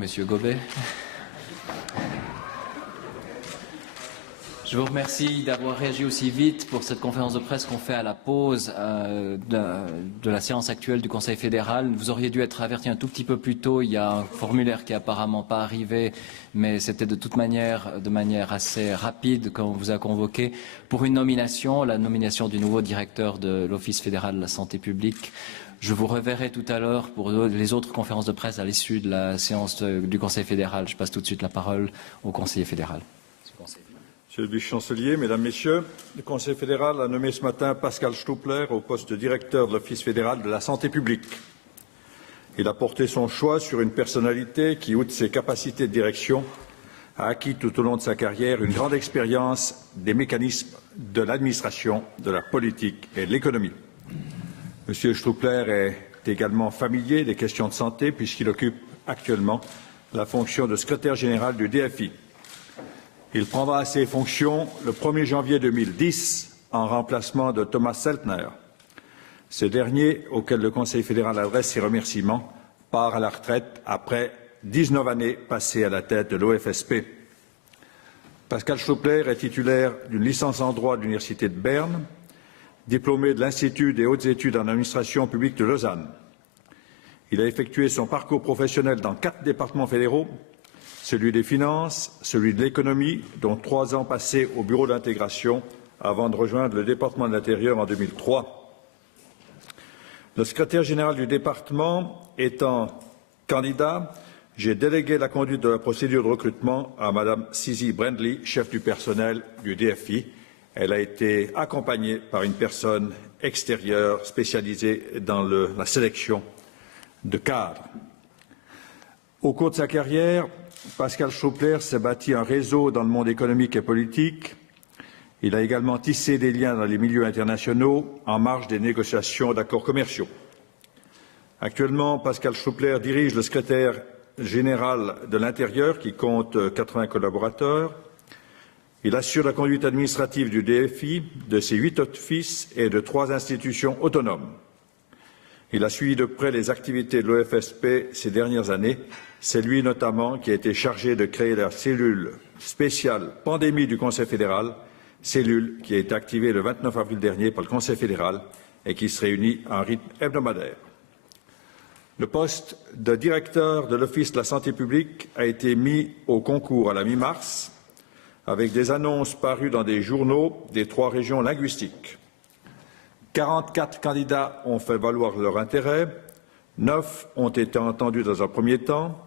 Monsieur Gobet. Je vous remercie d'avoir réagi aussi vite pour cette conférence de presse qu'on fait à la pause de la séance actuelle du Conseil fédéral. Vous auriez dû être averti un tout petit peu plus tôt. Il y a un formulaire qui est apparemment pas arrivé, mais c'était de toute manière, de manière assez rapide quand on vous a convoqué pour une nomination, la nomination du nouveau directeur de l'Office fédéral de la santé publique. Je vous reverrai tout à l'heure pour les autres conférences de presse à l'issue de la séance du Conseil fédéral. Je passe tout de suite la parole au conseiller fédéral. Monsieur le vice-chancelier, Mesdames, Messieurs, le Conseil fédéral a nommé ce matin Pascal Stoupler au poste de directeur de l'Office fédéral de la santé publique. Il a porté son choix sur une personnalité qui, outre ses capacités de direction, a acquis tout au long de sa carrière une grande expérience des mécanismes de l'administration, de la politique et de l'économie. Monsieur Stoupler est également familier des questions de santé puisqu'il occupe actuellement la fonction de secrétaire général du DFI. Il prendra ses fonctions le 1er janvier 2010 en remplacement de Thomas Seltner. Ce dernier, auquel le Conseil fédéral adresse ses remerciements, part à la retraite après 19 années passées à la tête de l'OFSP. Pascal Stoupler est titulaire d'une licence en droit de l'Université de Berne, diplômé de l'Institut des hautes études en administration publique de Lausanne. Il a effectué son parcours professionnel dans 4 départements fédéraux, celui des finances, celui de l'économie, dont 3 ans passés au bureau d'intégration avant de rejoindre le département de l'Intérieur en 2003. Le secrétaire général du département étant candidat, j'ai délégué la conduite de la procédure de recrutement à Madame Sisi Brendley, chef du personnel du DFI. Elle a été accompagnée par une personne extérieure spécialisée dans la sélection de cadres. Au cours de sa carrière, Pascal Stoupler s'est bâti un réseau dans le monde économique et politique. Il a également tissé des liens dans les milieux internationaux en marge des négociations d'accords commerciaux. Actuellement, Pascal Stoupler dirige le secrétaire général de l'Intérieur qui compte 80 collaborateurs. Il assure la conduite administrative du DFI, de ses 8 offices et de 3 institutions autonomes. Il a suivi de près les activités de l'OFSP ces dernières années. C'est lui notamment qui a été chargé de créer la cellule spéciale pandémie du Conseil fédéral, cellule qui a été activée le 29 avril dernier par le Conseil fédéral et qui se réunit en rythme hebdomadaire. Le poste de directeur de l'Office de la santé publique a été mis au concours à la mi-mars, avec des annonces parues dans des journaux des 3 régions linguistiques. 44 candidats ont fait valoir leur intérêt, 9 ont été entendus dans un premier temps.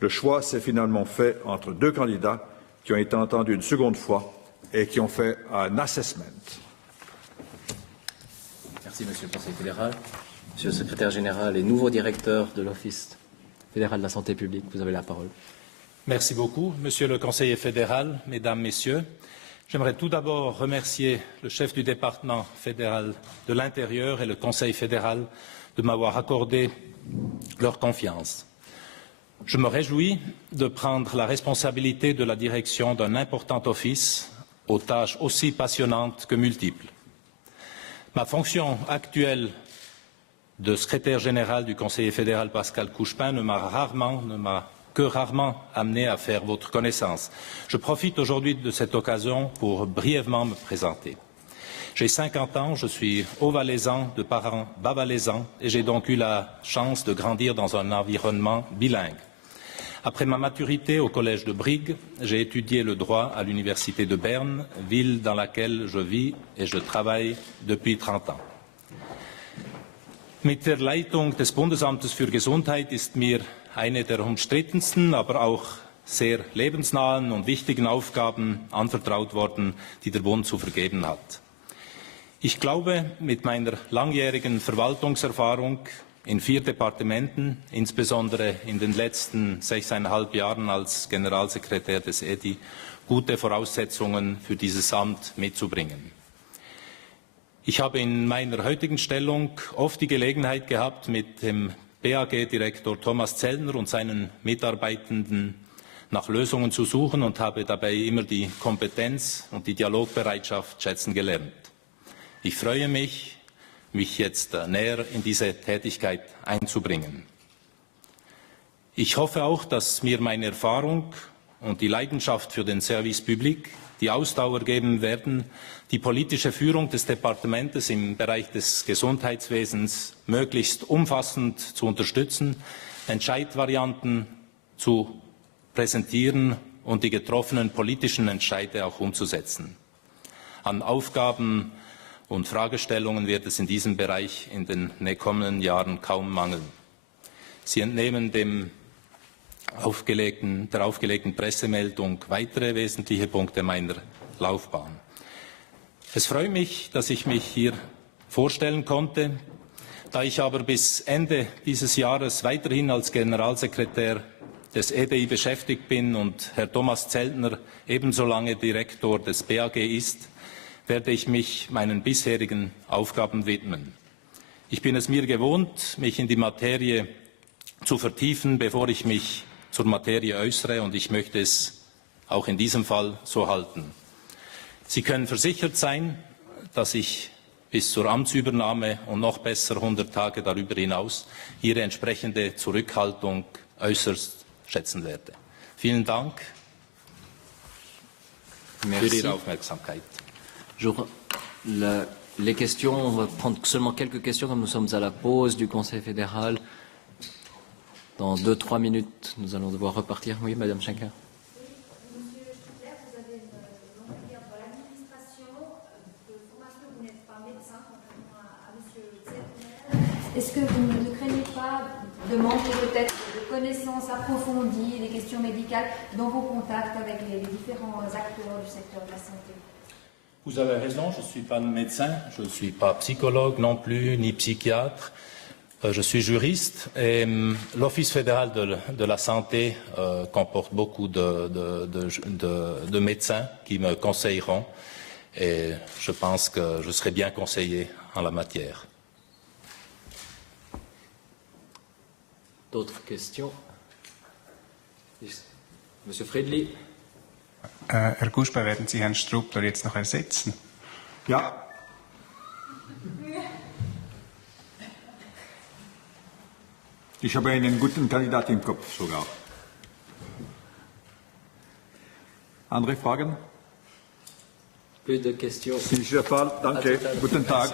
Le choix s'est finalement fait entre 2 candidats qui ont été entendus une seconde fois et qui ont fait un assessment. Merci, Monsieur le Conseiller fédéral. Monsieur le secrétaire général et nouveau directeur de l'Office fédéral de la santé publique, vous avez la parole. Merci beaucoup, Monsieur le Conseiller fédéral, Mesdames, Messieurs. J'aimerais tout d'abord remercier le chef du département fédéral de l'Intérieur et le Conseil fédéral de m'avoir accordé leur confiance. Je me réjouis de prendre la responsabilité de la direction d'un important office aux tâches aussi passionnantes que multiples. Ma fonction actuelle de secrétaire général du conseiller fédéral Pascal Couchepin ne m'a que rarement amené à faire votre connaissance. Je profite aujourd'hui de cette occasion pour brièvement me présenter. J'ai 50 ans, je suis haut-valaisan de parents bas-valaisans et j'ai donc eu la chance de grandir dans un environnement bilingue. Après ma maturité au collège de Brigue, j'ai étudié le droit à l'université de Berne, ville dans laquelle je vis et je travaille depuis 30 ans. Mit der Leitung des Bundesamtes für Gesundheit ist mir eine der umstrittensten, aber auch sehr lebensnahen und wichtigen Aufgaben anvertraut worden, die der Bund zu vergeben hat. Ich glaube, mit meiner langjährigen Verwaltungserfahrung in 4 Departementen, insbesondere in den letzten 6,5 Jahren als Generalsekretär des EDI, gute Voraussetzungen für dieses Amt mitzubringen. Ich habe in meiner heutigen Stellung oft die Gelegenheit gehabt, mit dem BAG-Direktor Thomas Zellner und seinen Mitarbeitenden nach Lösungen zu suchen und habe dabei immer die Kompetenz und die Dialogbereitschaft schätzen gelernt. Ich freue mich, mich jetzt näher in diese Tätigkeit einzubringen. Ich hoffe auch, dass mir meine Erfahrung und die Leidenschaft für den Service Public die Ausdauer geben werden, die politische Führung des Departements im Bereich des Gesundheitswesens möglichst umfassend zu unterstützen, Entscheidvarianten zu präsentieren und die getroffenen politischen Entscheide auch umzusetzen. An Aufgaben und Fragestellungen wird es in diesem Bereich in den kommenden Jahren kaum mangeln. Sie entnehmen der aufgelegten Pressemeldung weitere wesentliche Punkte meiner Laufbahn. Es freut mich, dass ich mich hier vorstellen konnte. Da ich aber bis Ende dieses Jahres weiterhin als Generalsekretär des EDI beschäftigt bin und Herr Thomas Zeltner ebenso lange Direktor des BAG ist, werde ich mich meinen bisherigen Aufgaben widmen. Ich bin es mir gewohnt, mich in die Materie zu vertiefen, bevor ich mich zur Materie äußere, und ich möchte es auch in diesem Fall so halten. Sie können versichert sein, dass ich bis zur Amtsübernahme und noch besser 100 Tage darüber hinaus Ihre entsprechende Zurückhaltung äußerst schätzen werde. Vielen Dank für Ihre Aufmerksamkeit. Les questions, on va prendre seulement quelques questions comme nous sommes à la pause du Conseil fédéral. Dans 2-3 minutes, nous allons devoir repartir. Oui, Madame Schenker. Monsieur Stutler, vous avez une longue carrière dans l'administration. De formation, vous n'êtes pas médecin, contrairement à Monsieur Zeltner. Est-ce que vous ne craignez pas de manquer peut-être de connaissances approfondies des questions médicales dans vos contacts avec les différents acteurs du secteur de la santé? Vous avez raison, je ne suis pas médecin, je ne suis pas psychologue non plus, ni psychiatre. Je suis juriste et l'Office fédéral de la santé comporte beaucoup de médecins qui me conseilleront et je pense que je serai bien conseillé en la matière. D'autres questions? Monsieur Friedli. Herr Guschba, werden Sie Herrn Strubler jetzt noch ersetzen? Ja. Ich habe einen guten Kandidat im Kopf sogar. Andere Fragen? Plus de questions. Nicht der Fall. Danke. Guten Tag.